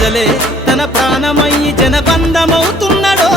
ప్రజలే తన ప్రాణమయ్యి జనబంధమవుతున్నాడో.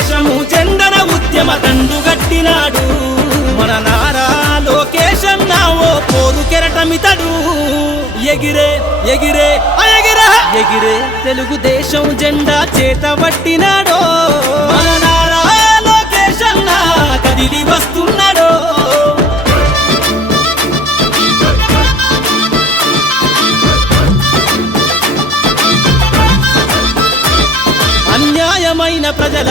దేశము చందన ఉద్యమ తండు గట్టినాడు. మన నారా లోకేశన్న ఓ పోరు కెరటమితడు. ఎగిరే ఎగిరే ఎగిరే ఎగిరే తెలుగుదేశం జెండా చేతబట్టినాడో మన నారా లోకేశన్న కదిలి వస్తున్నాడో. అన్యాయమైన ప్రజల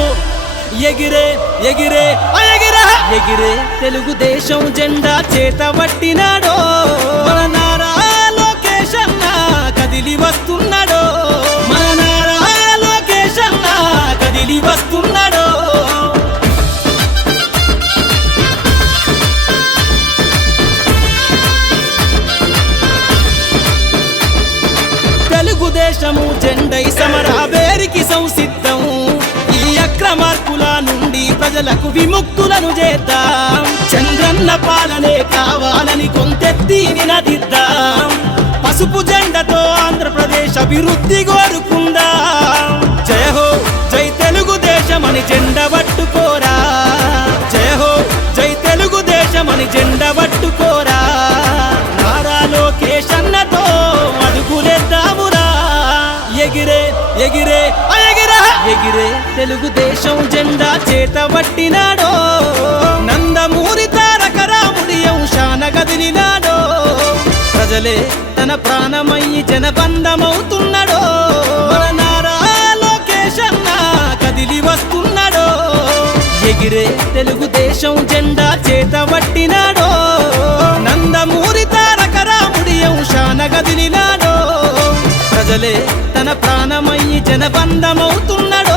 ఎగిరే ఎగిరే. ఎగిరే. ఎగిరే తెలుగుదేశం జెండా చేతబట్టినాడో మన నారా లోకేష్ అన్న కదిలి వస్తున్నాడో. మన నారా కదిలి వస్తున్నాడో. తెలుగుదేశము జెండై సమరావేరికి సంసిద్ధం ప్రజలకు విముక్తులను చేద్దాం. చంద్రన్న పాలనే కావాలని కొంతెత్తి నినదిద్దాం. పసుపు జెండతో ఆంధ్రప్రదేశ్ అభివృద్ధి కోరుకుందాం. ఎగిరే తెలుగుదేశం జెండా చేతబట్టినాడో నందమూరి తారక రాముడి అంశాన గదిలినాడో ప్రజలే తన ప్రాణమయ్యి జనబంధమవుతున్నాడో. మన నారా కదిలి వస్తున్నాడో. ఎగిరే తెలుగుదేశం జెండా చేతబట్టినాడో నందమూరి తారక రాముడి అంశాన గదిలినాడో ప్రజలే తన ప్రాణమయ్యి జనబంధమవుతున్నాడు.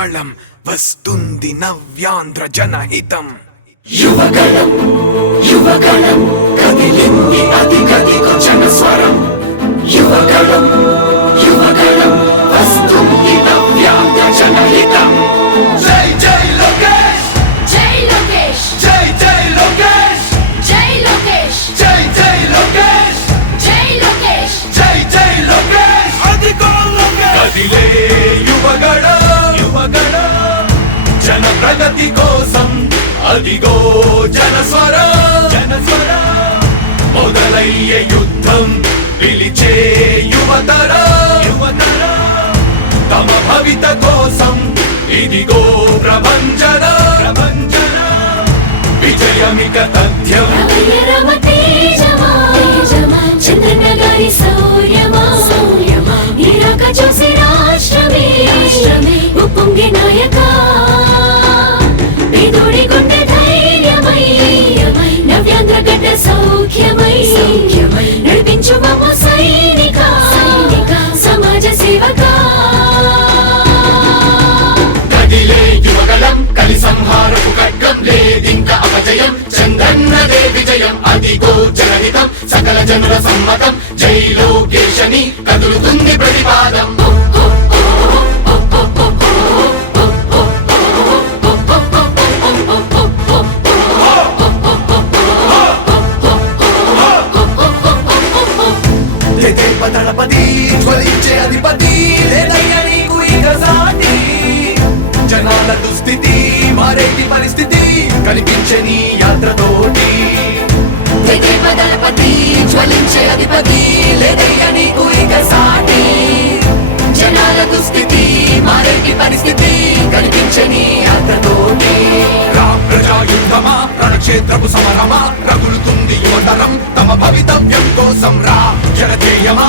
యువగళం వస్తుంది నవ్యాంధ్ర జనహితం. యువగళం యువగళం కదిలింది అది గదిగో జనస్వరం. యువగళం యువగళం వస్తుంది నవ్యాంధ్ర జనహితం. ప్రగతి కోసం అదిగో జనస్వర. జనస్వర మొదలయ్యే యుద్ధం పిలిచే యువతర. యువతర తమ భవిత కోసం ఇదిగో ప్రభంజన. ప్రభంజన విజయమిక తథ్యం. నీరాక చూసి రాష్ట్రమే. రాష్ట్రమే ఉప్పొంగే నాయక లేదింక అపజయం చంద్రన్నదే విజయం అదిగో జనహితం సకల జనుల సమ్మతం జై లోకేశని కదులుతుంది ప్రతిపాదం. జ్వలించే అధిపతి లేదయ్య నీకు ఇక సాటి. జనాల దుస్థితి మారేటి పరిస్థితి కనిపించని అర్థతోటి. యాత్రతోటి రా ప్రజాయుద్ధమా? రణక్షేత్రపు సమరమా? రగులుతుంది యువతరం తమ భవితవ్యం కోసం రా. జనజేయమా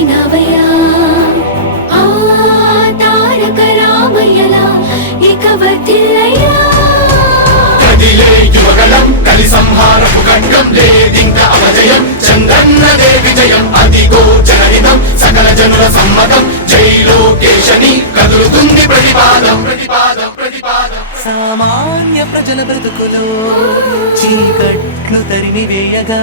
వెలుగు తెచ్చినవయ్యా ఆ తారక రామయ్యలా ఇక వర్తిల్లయ్యా కదిలే యువగలం కలి సంహారపు ఖడ్గం లేదింక అపజయం చంద్రన్నదే విజయం అదిగో జనహితం సకల జనుల సమ్మతం జై లోకేశని కదులుతుంది ప్రతిపాదం ప్రతిపాదం ప్రతిపాదం. సామాన్య ప్రజల బ్రతుకులో చీకట్లు తరిమి వేయగా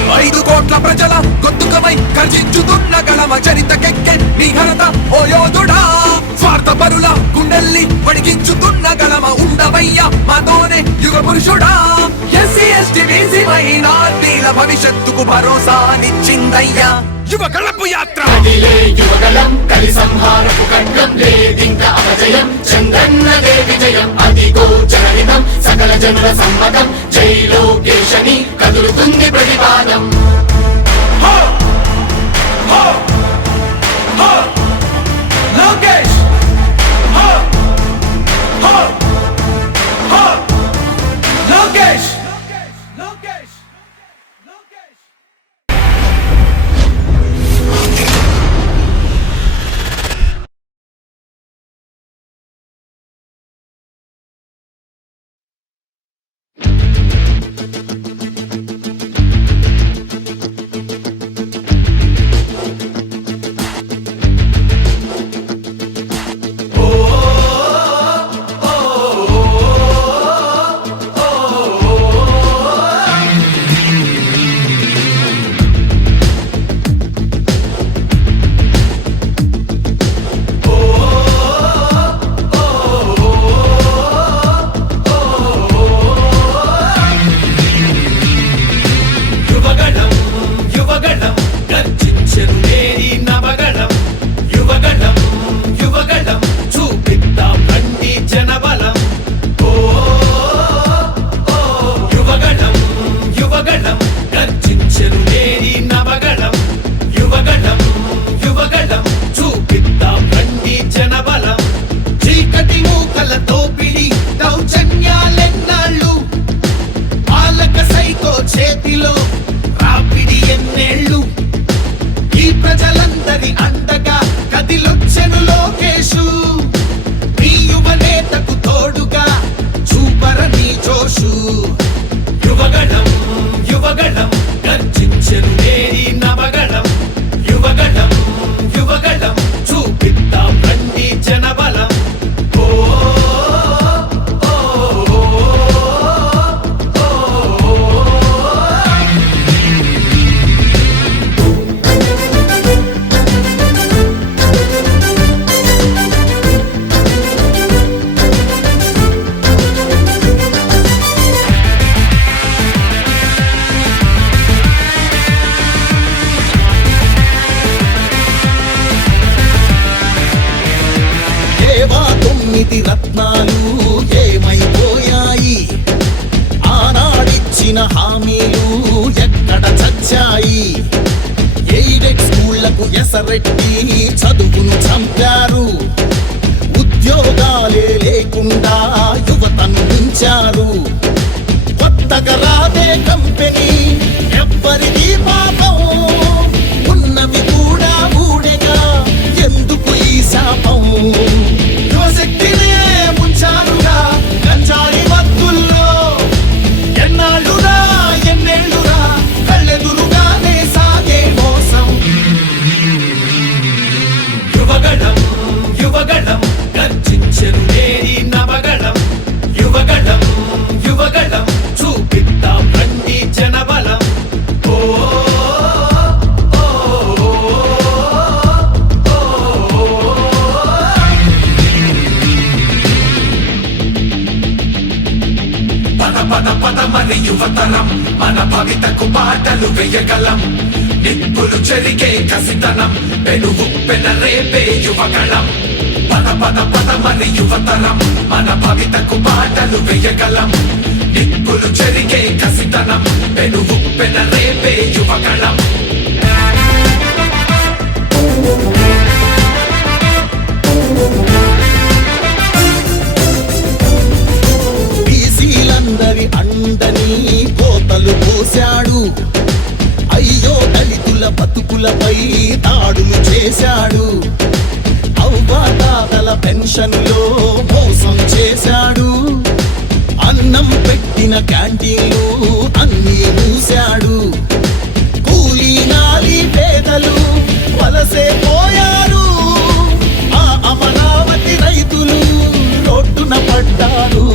ఐదు కోట్ల ప్రజల గొంతుకమై గర్జించుతున్న గళమ చరితకెక్కె నీ ఘనత ఓ యోధుడా. స్వార్థ పరుల గుండెల్ని వడిగించుతున్న గళమ ఉండవయ్యా మాతోనే యుగ పురుషుడా. ఎస్సీ ఎస్టీ బీసీ మైనార్టీల భవిష్యత్తుకు భరోసానిచ్చిందయ్యా. యువ గళపు యాత్ర యువగలం కలి సంహారపు ఖడ్గం లేదింక అపజయం చంద్రన్నదే విజయం అదిగో జనహితం సకల జనుల సమ్మతం జై లోకేశని కదులుతుంది ప్రతిపాదం హో! హో! లోకేషు మీ యువ నేతకు తోడుగా చూపరని జోషు. యువగణం యువగళం గర్జించెను మేరీ నవగళం. యువగళం యువగళం చూపిద్దాం రండి జనబలం. ఓ పద పద మరి యువతరం. మన భవితకు పాటలు వేయగలం. నిప్పులు చెరిగే కసితనం. పెనుగు పెనరేపే యువగళం. పద పద పద మరి యువతరం మన భవితకు పాటలు వేయగలం నిప్పులు చెరిగే కసితనం పెనుగు పెనరేపే యువగళం బీసీలందరి అండని కోతలు పోశాడు అయ్యో దళితుల బతుకులపై దాడులు చేశాడు. పెన్షన్లో మోసం చేశాడు. అన్నం పెట్టిన క్యాంటీన్లు అన్ని మూశాడు. కూలీ నాలి పేదలు వలసే పోయారు. ఆ అమరావతి రైతులు రోడ్డున పడ్డారు.